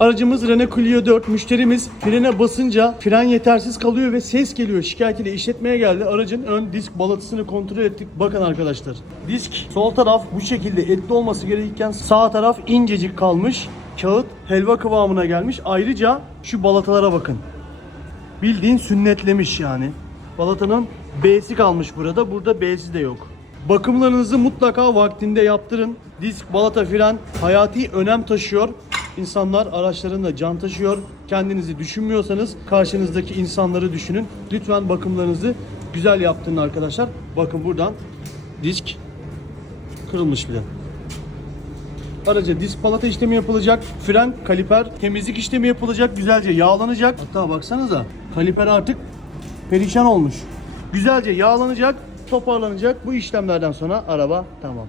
Aracımız Renault Clio 4. Müşterimiz frene basınca fren yetersiz kalıyor ve ses geliyor. Şikayetiyle işletmeye geldi. Aracın ön disk balatısını kontrol ettik. Bakın arkadaşlar. Disk sol taraf bu şekilde etli olması gerekirken sağ taraf incecik kalmış. Kağıt helva kıvamına gelmiş. Ayrıca şu balatalara bakın. Bildiğin sünnetlemiş yani. Balatanın B'si kalmış burada. Burada B'si de yok. Bakımlarınızı mutlaka vaktinde yaptırın. Disk, balata, fren hayati önem taşıyor. İnsanlar araçlarında can taşıyor. Kendinizi düşünmüyorsanız karşınızdaki insanları düşünün. Lütfen bakımlarınızı güzel yaptırın arkadaşlar. Bakın buradan disk kırılmış bile. Araca disk balata işlemi yapılacak. Fren, kaliper temizlik işlemi yapılacak. Güzelce yağlanacak. Hatta baksanıza kaliper artık perişan olmuş. Güzelce yağlanacak, toparlanacak. Bu işlemlerden sonra araba tamam.